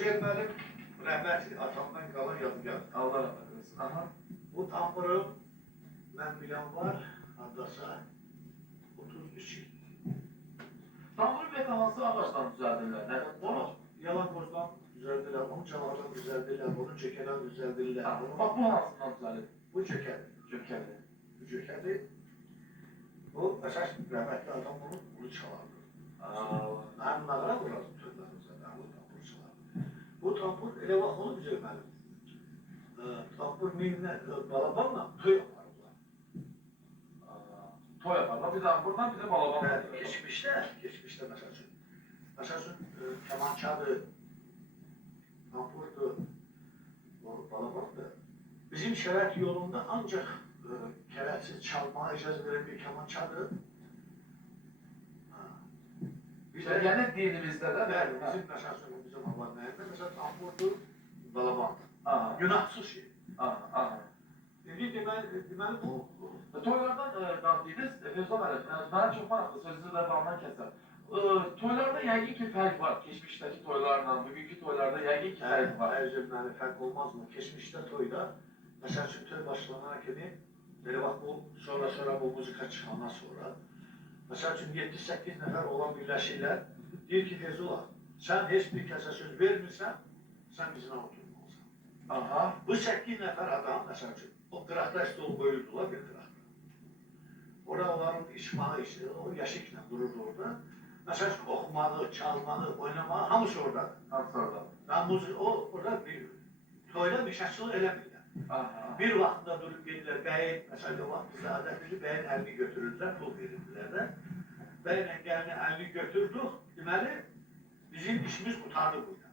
Hüseyin benim rahmetli atamdan kalan yadigar. Allah rahmet eylesin. Aha. Bu tamburum ben bilen var, adasa 33 yıl. Tambur peki hansı ağaçtan düzeldirler? Onu Yalankoz'dan düzeldiler, onu Çavar'dan düzeldiler, onu Çeke'den düzeldiler. Bak bu hansından düzeldir? Bu Çeke'de. Çökeli. Bu Çeke'de. Bu esas rahmetli adam bunu çalardı. Ben nağara vurardım tırlarımıza, ben bu tamburu çalardım. Bu tambur ele bak onu güzel benim. Tambur minne, balabanla toy yaparlar. Toy yaparlar. Bir de buradan bir de balaban. Geçmişte mesela kemançadı, tamburdu, balabandı. Bizim şerat yolunda ancak keretsiz çalmaya icazı veren bir kemançadı. Yani dinimizde de yani bizim mesela bizim Allah'ın mesela tamburdu, balabandı. Günahsız şey. Deməli bu Toylardan qalxdınız, Fevzal müəllim, mənə çox maraqlı, sözünüzü də bağından kəsəm. Toylarda yəqin ki fərq var, keçmişdəki toylarla, bugünkü toylarda yəqin ki fərq var. Ərzimləri fərq olmaz mı? Keçmişdə toyda, məsəl üçün toy başlanana kimi, belə bax bu, sonra bu muzika çıxandan sonra, məsəl üçün 7-8 nəfər olan birləşirlər, deyir ki, Fevzula, sən heç bir kəsə söz vermirsən, sən bizimlə oturmalısan. Bu 8 nəfər adam, məsəl üçün, o qıraqda stol qoyurdular bir qıraqda. Orada onların içmağı işi, o yaşıkla dururdu orada. Məsəl üçün, oxumağı, çalmağı, oynamağı, hamısı oradadır. Hamısı orada. Və orada bir toyda müşaçılıq eləmirlər. Bir vaxtında durub gedirlər, bəyin, məsələn, o vaxt bizdə adətli bəyin əlini götürürlər, pul verirdilər də. Bəylə gəlini əlini götürdük, deməli, bizim işimiz qutardı burada.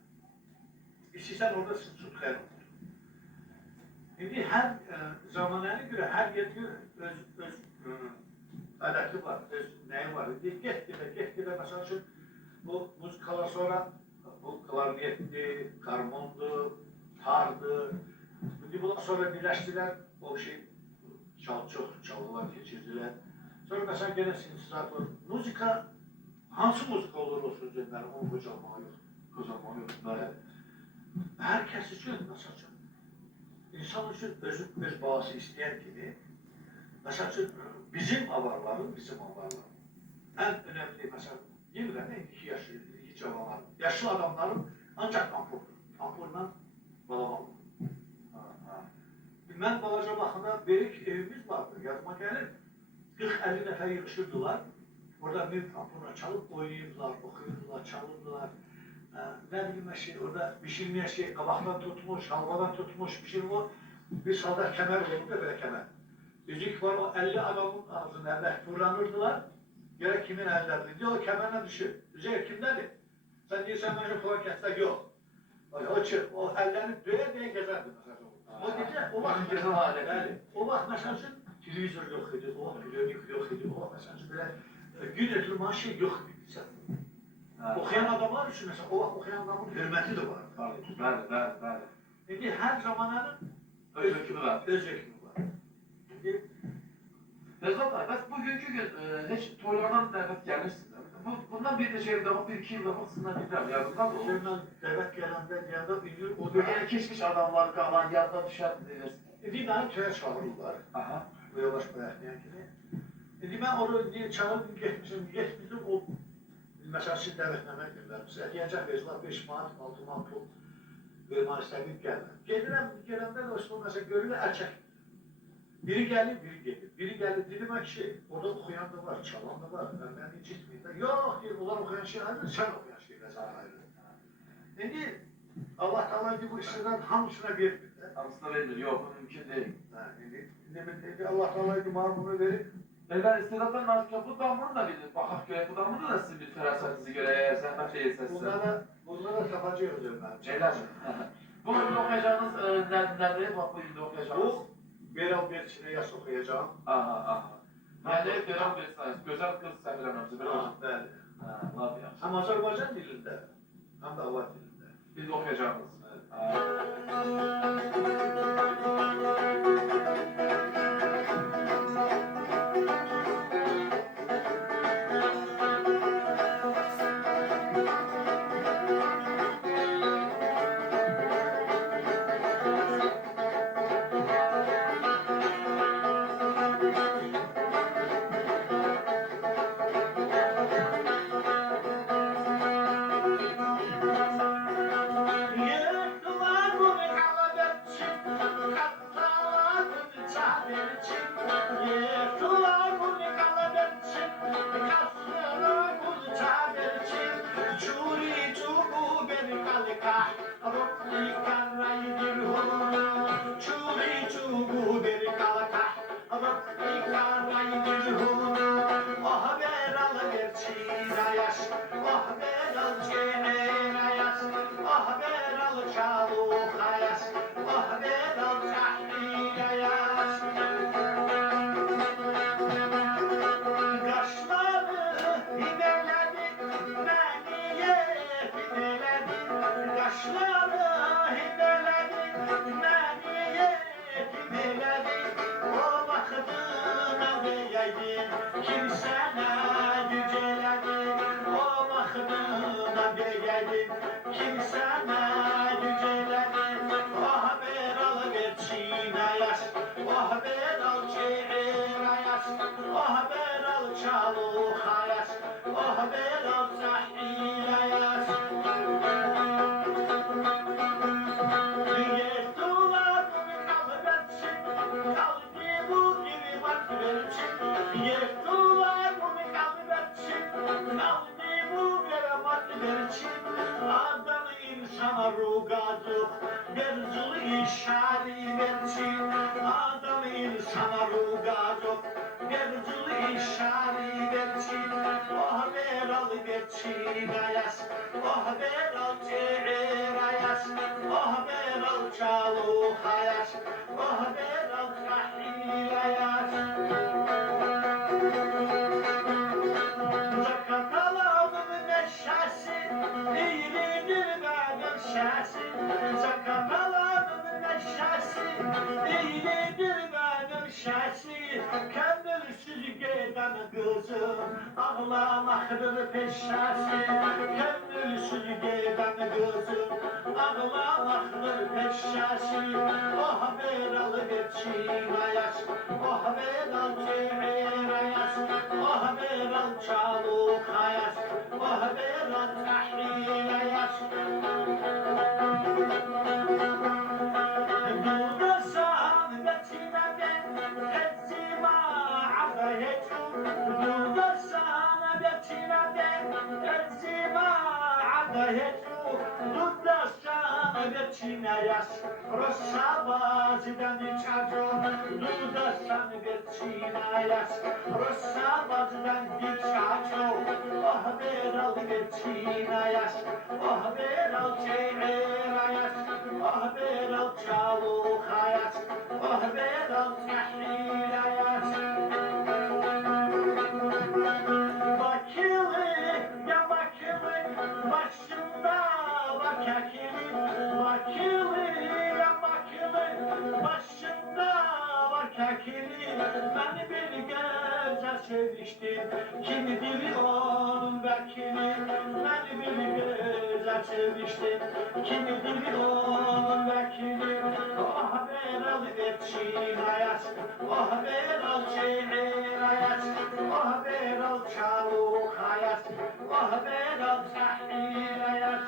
İstəyirsən orada sıçut xeyr olur. İndi hər zamanəyə görə hər yerin öz ədəti var, öz nəyi var. İndi get-gedə, məsəl üçün, bu muzikalar sonra, bu klarnetdir, karmondur, tardır. İndi bundan sonra birləşdilər, o şey, çox çalılar keçirdilər. Sonra məsələn, gene sintezator, muzika, hansı muzika olur olsun cümləri, onu qocalmağı yox. Qocalmağı yox. Hər kəs üçün, məsəl üçün, İnsan üçün öz bağısı istəyən kimi, məsəl üçün, bizim avarların, ən önəmli, məsələn, yemirəm, indiki cavanlar, yaşlı adamların ancaq tampurdur, tampurla balabandır. Mən balaca baxında böyük evimiz vardı, yadıma gəlir, 40-50 nəfər yığışırdılar, orada bir tampurla çalıb oynayırdılar, oxuyurdular, çalırdılar. Ne bileyim şey, orada pişirmeye şey, kabaktan tutmuş, halvadan tutmuş, pişirme, bir salda kemer olurdu da böyle kemer. Yüzük var, o 50 adamın ağzına evet, fırlanırdılar, gerek kimin ellerinde, diyor o kemerine düşür. Üzeyir kimdedir? Sen diyorsan bence plakette yok. O ellerini döye gezerdi mesela. O gece, o vakit gece halinde. O vakit mesela televizyon yok idi, o vakit televizyonluk yok idi, o vakit mesela böyle gün ötürme şey yok idi. Okuyan adamlar için mesela, o vakit okuyan adamın hürmeti de var. Bəli. Şimdi her zamanların öz hükmü var. Şimdi Fevzal bəy, bəs bugünkü gün heç toylardan dəvət gəlirsiniz. Bundan bir neçə ildə, bir iki ildə sizdən bilirəm, yadımda mı? Şeyden dəvət gələndə deyəndə bilir, o da keçmiş adamlar qalan, yadda düşər deyirsin. Bir tane töyə çağırırlar. Bu yavaş bırakmayan kimi. Şimdi ben onu çağırdım, getmişim, o mesela siz dəvətnamə göndərmişsiniz. Deyəcək Fevzula 5 manat, 6 manat pul vermək istəyib gəlmir. Gələndə dostum, məsələn, görürlər əlçək. Biri gəlir, biri gelir. Biri gəlir, dedim ki, orada oxuyan da var, çalan da var. Mən incitməyim də. Yox, deyir, onlar oxuyan şey ayrı, sən oxuyan şeylə sən ayrı. İndi Allah Teala bu işlerden hamısına vermir. Hamısına vermir, yok, mümkün değil. İndi Allah Teala bana bunu verip, Ben istedatdan nazikə bu damını da bilir. Baxaq görək, bu damını da sizin bir fərasətinizi görək, əgər zəhmət deyirsənsə. Bunlara tapacağız özümdən. Elə mi? Bu indi oxuyacağınız nədir? Bax, bu indi oxuyacağınız. Bu, Beral Berçinə yas oxuyacağım. Yəni, Beral Berçinə, gözəl qız səhvələməmsə, belə olsun. Bəli. Laf yaxşı. Həm Azərbaycan dilində, həm də Avar dilində. Biz oxuyacağımız. Kimsene yüceledin, o bakımına beğendin. Kimsene yüceledin, o haber al ver Çin'e yaş. O haber al Çin'e yaş. O haber al Çaluka yaş. O haber al Sahil'e yaş. İnsana rugazu, berzul işari verçin. Adam insana rugazu, berzul işari verçin. Oh ver al verçin ayas, oh ver al çeğir ayas, oh ver al çalu hayas, oh ver al kahil ayas. Zakatalanın neşesi, iyilidir benim şesi. Zakatalanın neşesi, iyilidir benim şesi. Kendilsiz giden kızım, ağlamaktır peşesi. Kendilsiz giden kızım, ağlamaktır peşesi. Oh haber alıver Çin'e oh haber al Çin'e oh haber al Çaluka yaş, oh haber al Tahliye yaş. Dudasam betimede, eczima afayetü. Dudasam betimede, eczima afayetü. Dudasam betimede yaş, rossa bazıdan içacı. Dudasam betimede yaş, rossa bazıdan içacı. Oh ver al betimede yaş, oh ver al çeğir yaş. Oh ver al Çaluka yaş, oh ver al Tahliye yaş. Bakılı ya bakılı, başımda bak akili. Bakılı ya bakılı, başımda bak akili. Beni bir göze seviştin, kimidir onun vekili. Beni bir göze seviştin, kimidir onun vekili. Oh ver al ver Çin'e yaş, oh ver al Çin'e yaş, oh ver al Çaluka yaş, oh ver al Sahil'e yaş.